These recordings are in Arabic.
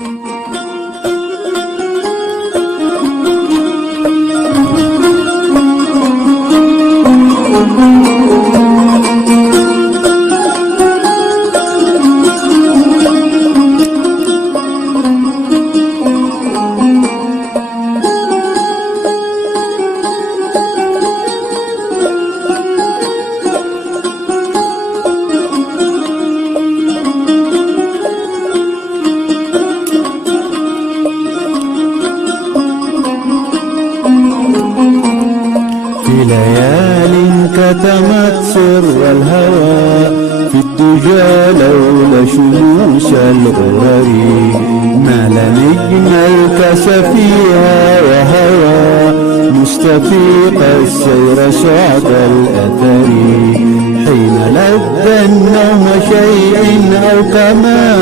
في ليال كتمت سر الهوى في الدجى لولا شموس الغرر مال نجم الكسفيها وهوى مستفيق السير سعد الأثر حين لذ النوم شيء أو كما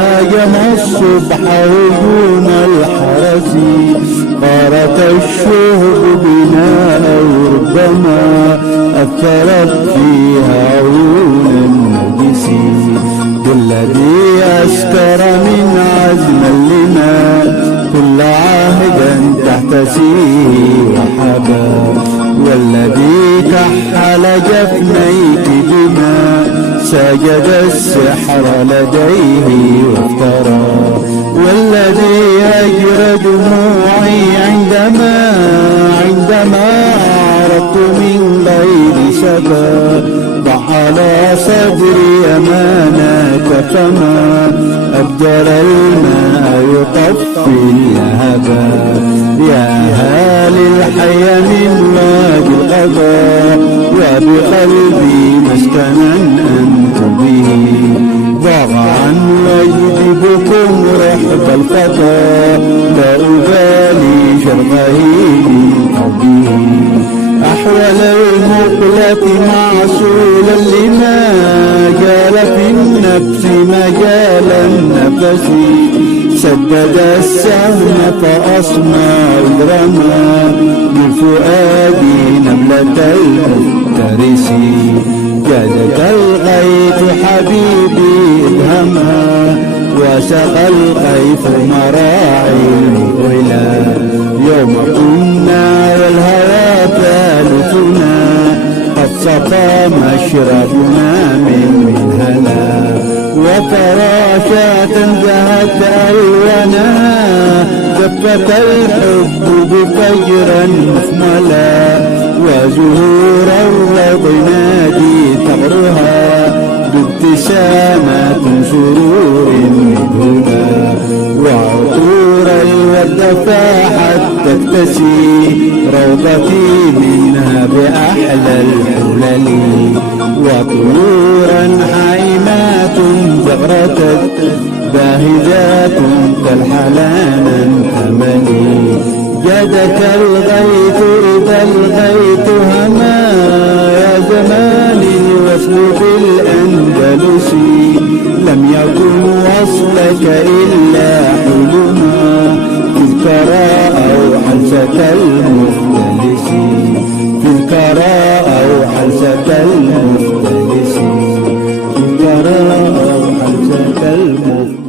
هاجم الصبح هجوم الحرس قارت الشهب بنا أو ربما أثرت فيها عيون النجس بالذي أسكر من عزم اللماء كل عهدا تحتسيه وحبا والذي كحل جفنيك بما سجد السحر لديه وافترى والذي أجرى دموعي عندما عرضت من غير سبا ضع على صدري أمانك فما أبدر الماء يطفي اللهبا يا أهالي الحي من وادي القضاء وبقلبي مسكنا أنتم به ضاغ عن وجدكم رحب الفضاء لا أبالي شرقه أو به أحول المقلة معسولا لما جال في النفس مجال النفس سدد السهم فأصمع الرمى بالفؤاد نملة المفترس جادك الغيث حبيبي إلهما وسقى الغيث مراعي المقلا يوم كنا والهوى ثالثنا قد صفى مشربنا من هلا وفراشات زهت ألوانها زفت الحب بفجرا مخملا وزهور الروض نادي ثغرها بابتسامات سرور مذهلا وعطور الورد فاحت تكتسي روضتي منها بأحلى الحلل وطيورا حائمات زغرتت باهجات كالحلانا ثمني جادك الغيث إذا الغيث هما يا زمان الوصل بالأندلس لم يكن وصلك إلا حلما إذ ترى أو حلسة